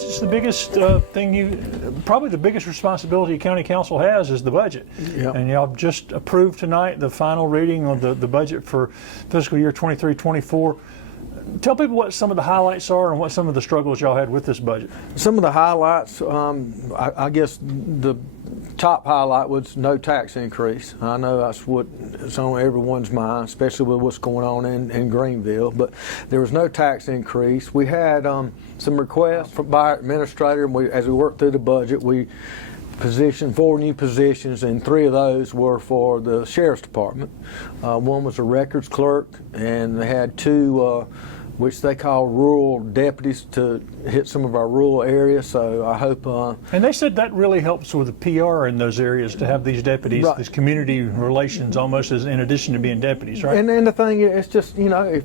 budget's the biggest probably the biggest responsibility county council has is the budget. Yep. And y'all just approved tonight the final reading of the budget for fiscal year 23-24. Tell people what some of the highlights are and what some of the struggles y'all had with this budget. Some of the highlights, I guess the top highlight was no tax increase. I know that's what's on everyone's mind, especially with what's going on in Greenville, but there was no tax increase. We had some requests by our administrator, and as we worked through the budget, we positioned 4 new positions, and 3 of those were for the sheriff's department. One was a records clerk, and they had 2 which they call rural deputies to hit some of our rural areas. So I hope. And they said that really helps with the PR in those areas to have these deputies, right. These community relations, almost as in addition to being deputies, right? And the thing is, it's just, if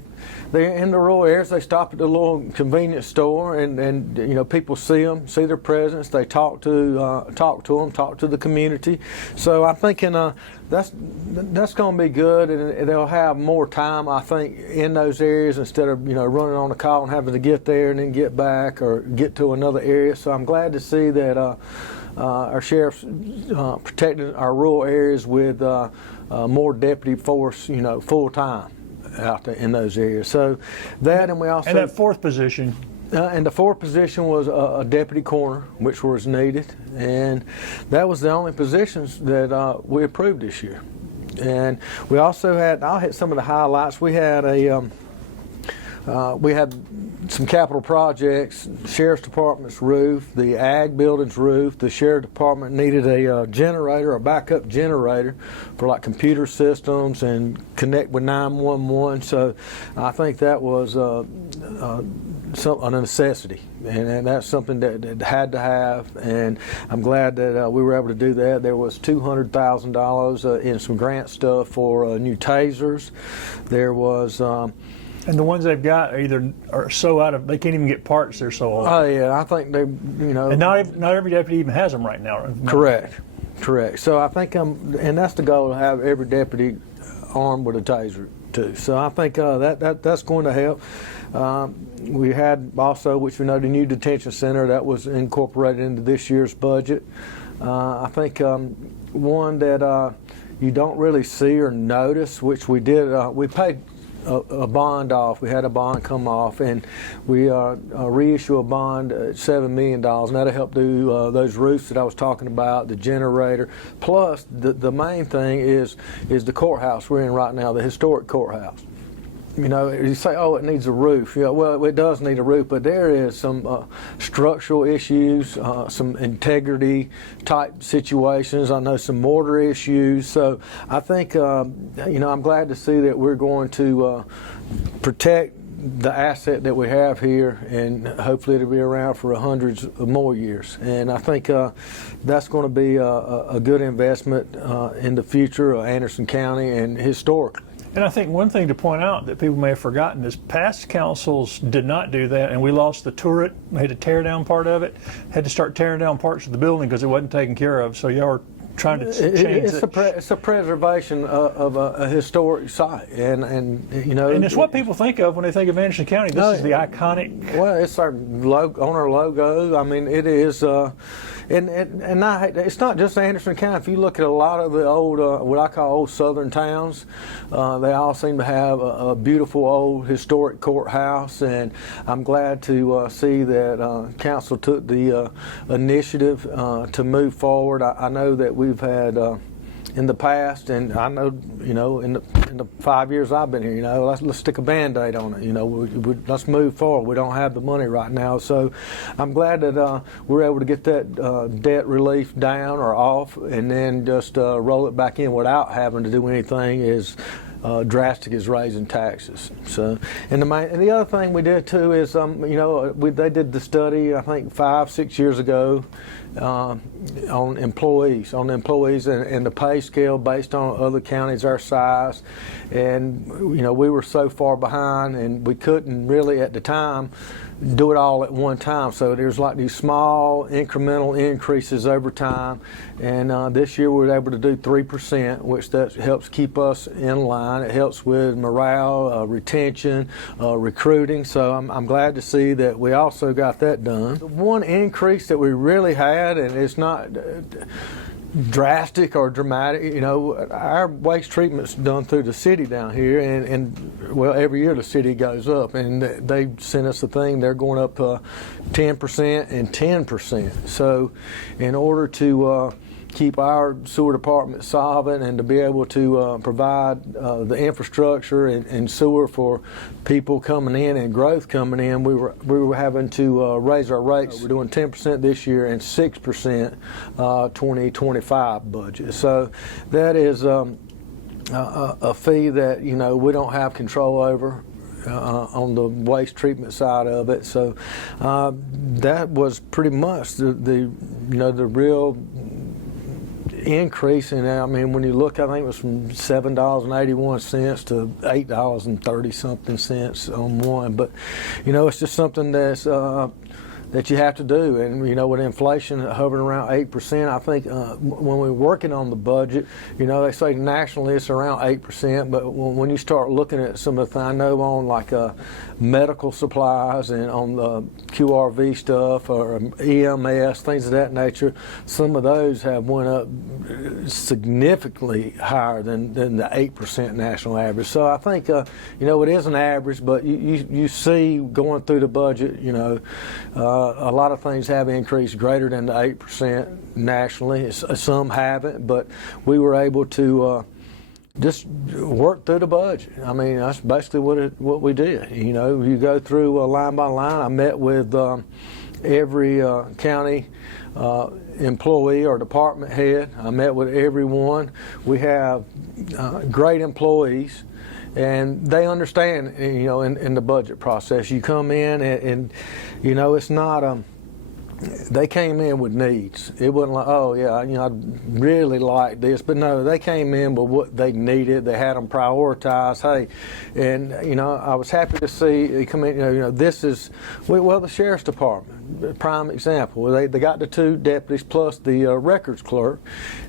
they're in the rural areas, they stop at the little convenience store, and people see them, see their presence. They talk to them, talk to the community. So I'm thinking that's going to be good, and they'll have more time, I think, in those areas instead of running on a call and having to get there and then get back or get to another area. So I'm glad to see that our sheriff's protecting our rural areas with more deputy force, full time out there in those areas. So that, and we also and that 4th position. And the 4th position was a deputy coroner, which was needed, and that was the only positions that we approved this year. And we also had, I'll hit some of the highlights. We had some capital projects: sheriff's department's roof, the ag building's roof. The sheriff department needed a generator, a backup generator for like computer systems and connect with 911. So I think that was a necessity, and that's something that had to have, and I'm glad that we were able to do that. There was $200,000 in some grant stuff for new tasers. There was and the ones they've got are so out of, they can't even get parts, they're so old. Oh yeah, I think they, and not every deputy even has them right now. Correct. So I think and that's the goal, to have every deputy armed with a taser too. So I think that's going to help. We had also, which we know, the new detention center that was incorporated into this year's budget. I think one that you don't really see or notice, which we did, we paid a bond off. We had a bond come off, and we reissue a bond at $7 million, and that'll help do those roofs that I was talking about, the generator. Plus, the main thing is the courthouse we're in right now, the historic courthouse. You say, oh, it needs a roof. Well, it does need a roof, but there is some structural issues, some integrity type situations. I know some mortar issues. So I think, I'm glad to see that we're going to protect the asset that we have here, and hopefully it'll be around for hundreds of more years. And I think that's going to be a good investment in the future of Anderson County and historically. And I think one thing to point out that people may have forgotten is past councils did not do that, and we lost the turret. We had to tear down part of it, had to start tearing down parts of the building because it wasn't taken care of. So y'all are trying to change it. It's a preservation of a historic site, and And it's what people think of when they think of Anderson County. This is the iconic. Well, it's our logo, on our logo. I mean, it is, it's not just Anderson County. If you look at a lot of the old, what I call old southern towns, they all seem to have a beautiful old historic courthouse, and I'm glad to see that council took the initiative to move forward. I know that we've had in the past, and I know, in the 5 years I've been here, let's stick a Band-Aid on it. Let's move forward. We don't have the money right now, so I'm glad that we're able to get that debt relief down or off, and then just roll it back in without having to do anything as drastic as raising taxes. So, and the other thing we did too is, they did the study I think 5-6 years ago, on employees, and the pay scale based on other counties our size. And we were so far behind, and we couldn't really at the time do it all at one time. So there's like these small incremental increases over time. And this year we were able to do 3%, which that helps keep us in line. It helps with morale, retention, recruiting. So I'm glad to see that we also got that done. The one increase that we really had, and it's not drastic or dramatic, our waste treatment's done through the city down here, and well, every year the city goes up, and they sent us a thing, they're going up 10% and 10%. So in order to keep our sewer department solvent and to be able to provide the infrastructure and sewer for people coming in and growth coming in, we were having to raise our rates. We're doing 10% this year and 6% 2025 budget. So that is a fee that we don't have control over. On the waste treatment side of it, so that was pretty much the real increase. And I mean, when you look, I think it was from $7.81 to $8.30 something cents on one. But it's just something that's that you have to do. And with inflation hovering around 8%, I think when we're working on the budget, they say nationally it's around 8%, but when you start looking at some of the things, I know on like medical supplies and on the QRV stuff or EMS, things of that nature, some of those have went up significantly higher than the 8% national average. So I think it is an average, but you see going through the budget, a lot of things have increased greater than the 8% nationally. Some haven't, but we were able to just work through the budget. I mean, that's basically what we did. You go through line by line. I met with every county employee or department head. I met with everyone. We have great employees, and they understand, in the budget process. You come in and it's not they came in with needs. It wasn't like, oh yeah, I'd really like this, but no, they came in with what they needed. They had them prioritized. Hey, and I was happy to see they come in. This is the sheriff's department, prime example. They got the 2 deputies plus the records clerk,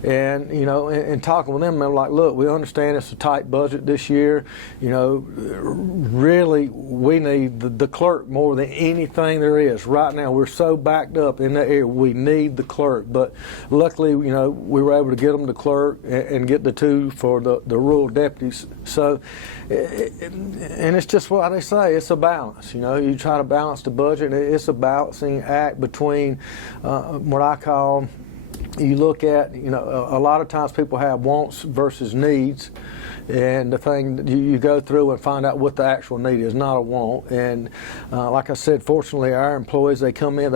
and and talking with them, I'm like, look, we understand it's a tight budget this year. Really, we need the clerk more than anything there is right now. We're so backed up in that area. We need the clerk, but luckily, we were able to get them the clerk and get the 2 for the rural deputies. So, and it's just what they say. It's a balance. You try to balance the budget. It's a balancing act between what I call. You look at, a lot of times people have wants versus needs. And the thing you go through and find out what the actual need is, not a want. And like I said, fortunately, our employees, they come in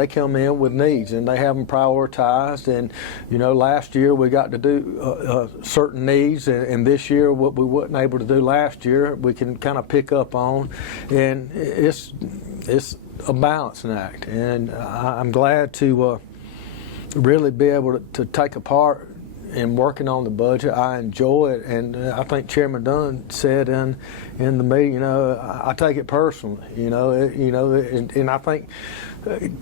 with needs, and they have them prioritized. And last year we got to do certain needs, and this year what we wasn't able to do last year, we can kind of pick up on. And it's a balancing act, and I'm glad to really be able to take a part in working on the budget. I enjoy it, and I think Chairman Dunn said in the meeting, I take it personally, and I think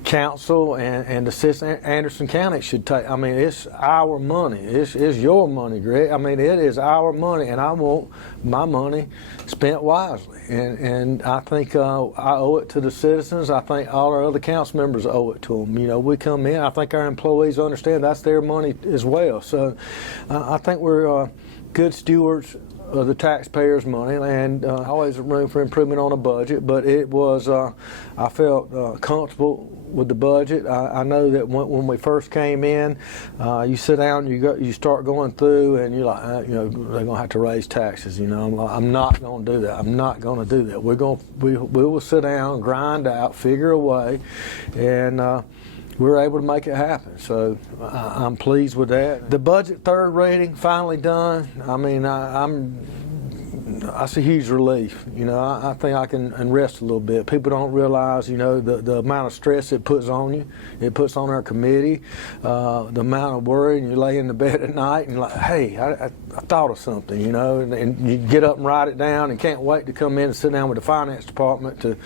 council and the citizens Anderson County should take. I mean, it's our money. It's your money, Greg. I mean, it is our money, and I want my money spent wisely. And I think I owe it to the citizens. I think all our other council members owe it to them. We come in. I think our employees understand that's their money as well. So I think we're good stewards of the taxpayers' money, and always room for improvement on a budget. But it was, I felt comfortable with the budget. I know that when we first came in, you sit down, you start going through, and you're like, they're gonna have to raise taxes. I'm like, I'm not gonna do that. I'm not gonna do that. We will sit down, grind out, figure a way, and we were able to make it happen. So I'm pleased with that. The budget 3rd reading finally done. I mean, I'm that's a huge relief. You know, I think I can rest a little bit. People don't realize, you know, the amount of stress it puts on you. It puts on our committee, the amount of worry, and you lay in the bed at night and like, hey, I thought of something, you know, and you get up and write it down and can't wait to come in and sit down with the finance department to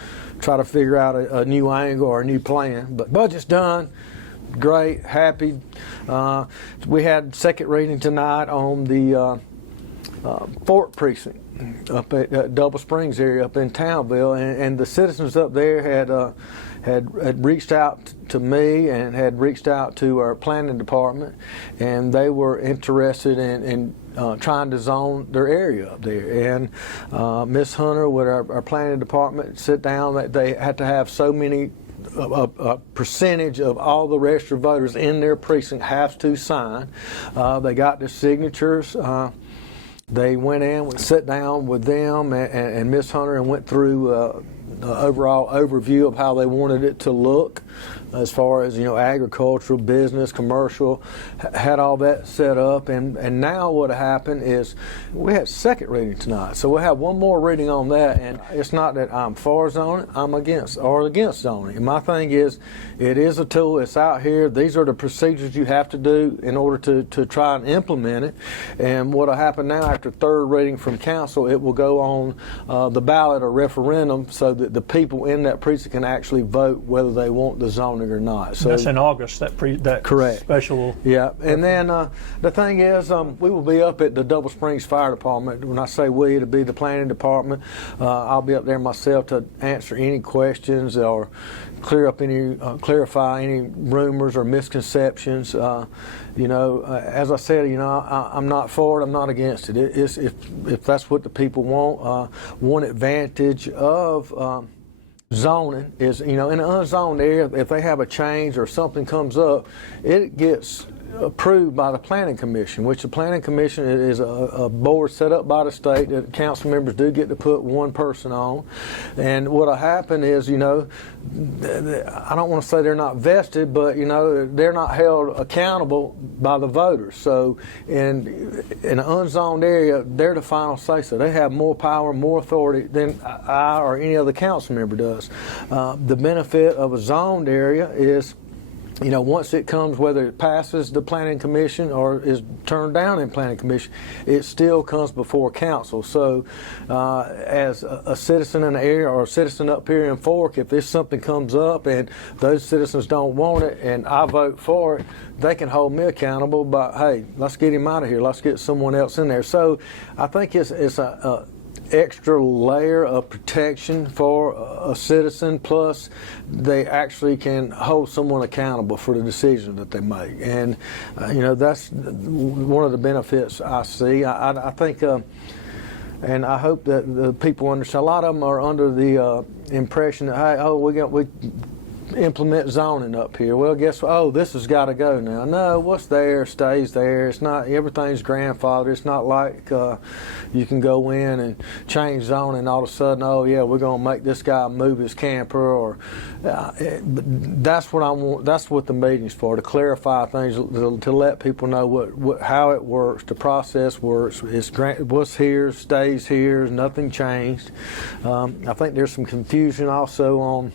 try to figure out a new angle or a new plan. But budget's done. Great, happy. We had second reading tonight on the Fort Precinct up at Double Springs area up in Townville, and the citizens up there had reached out to me and had reached out to our planning department, and they were interested in trying to zone their area up there. And Miss Hunter with our planning department sit down that they had to have so many a percentage of all the registered voters in their precinct has to sign. They got the signatures. They went in, we sat down with them and Miss Hunter and went through the overall overview of how they wanted it to look as far as, you know, agricultural, business, commercial, had all that set up. And now what happened is we had second reading tonight. So we'll have one more reading on that. And it's not that I'm for zoning, I'm against zoning. And my thing is, it is a tool, it's out here. These are the procedures you have to do in order to try and implement it. And what will happen now after third reading from council, it will go on the ballot or referendum so that the people in that precinct can actually vote whether they want the zoning or not. So that's in August. That correct. Special. Yeah, and then the thing is, we will be up at the Double Springs Fire Department. When I say we, it'll be the planning department. I'll be up there myself to answer any questions or clarify any rumors or misconceptions. You know, as I said, you know, I'm not for it. I'm not against it. If that's what the people want, one advantage of zoning is, you know, in an unzoned area, if they have a change or something comes up, it gets approved by the Planning Commission, which the Planning Commission is a board set up by the state that council members do get to put one person on. And what'll happen is, you know, I don't want to say they're not vested, but, you know, they're not held accountable by the voters. So in an unzoned area, they're the final say so. They have more power, more authority than I or any other council member does. The benefit of a zoned area is, you know, once it comes, whether it passes the Planning Commission or is turned down in Planning Commission, it still comes before council. So as a citizen in the area or a citizen up here in Fork, if this something comes up and those citizens don't want it and I vote for it, they can hold me accountable by, hey, let's get him out of here. Let's get someone else in there. So I think it's a extra layer of protection for a citizen, plus they actually can hold someone accountable for the decision that they make. And you know, that's one of the benefits I see. I think and I hope that the people understand. A lot of them are under the impression that, hey, oh, we implement zoning up here. Well, guess what? Oh, this has got to go now. No, what's there stays there. It's not, everything's grandfathered. It's not like you can go in and change zoning and all of a sudden, oh yeah, we're going to make this guy move his camper. Or that's what I want. That's what the meeting's for, to clarify things, to let people know how it works, the process works. It's what's here stays here. Nothing changed. I think there's some confusion also on,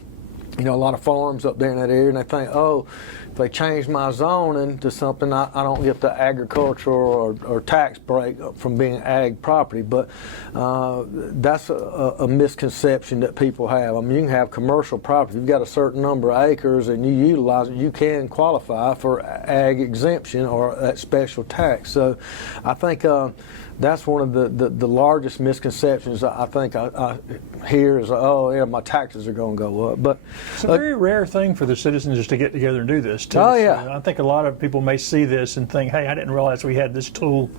you know, a lot of farms up there in that area, and they think, oh, if they change my zoning to something, I don't get the agricultural or tax break from being ag property. But that's a misconception that people have. I mean, you can have commercial property. If you've got a certain number of acres and you utilize it, you can qualify for ag exemption or that special tax. So I think that's one of the largest misconceptions I think I hear is, oh yeah, my taxes are going to go up. But it's a very rare thing for the citizens just to get together and do this too. Oh yeah. So I think a lot of people may see this and think, hey, I didn't realize we had this tool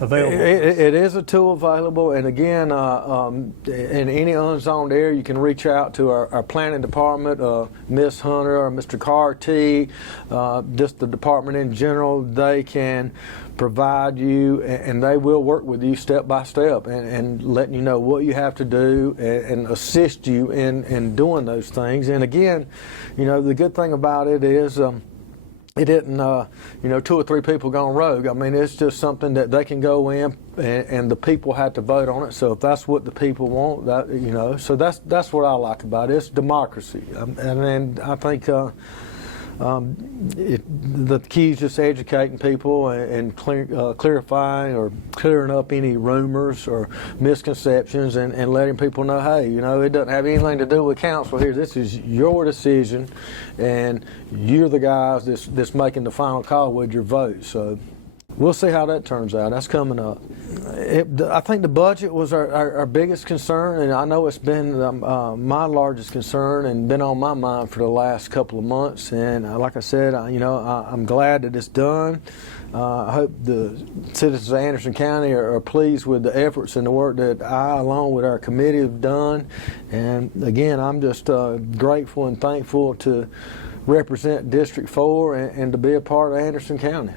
available. It is a tool available, and again, in any unzoned area, you can reach out to our planning department, Miss Hunter or Mr. Carty, just the department in general. They can provide you, and they will work with you step by step and letting you know what you have to do and assist you in doing those things. And again, you know, the good thing about it is it isn't, 2 or 3 people gone rogue. I mean, it's just something that they can go in, and the people have to vote on it. So if that's what the people want, so that's what I like about it. It's democracy, and then I think the key is just educating people and clarifying or clearing up any rumors or misconceptions, and letting people know, hey, it doesn't have anything to do with council here. This is your decision, and you're the guys that's making the final call with your vote. So we'll see how that turns out. That's coming up. I think the budget was our biggest concern, and I know it's been my largest concern and been on my mind for the last couple of months. And like I said, I'm glad that it's done. I hope the citizens of Anderson County are pleased with the efforts and the work that I, along with our committee, have done. And again, I'm just grateful and thankful to represent District 4 and to be a part of Anderson County.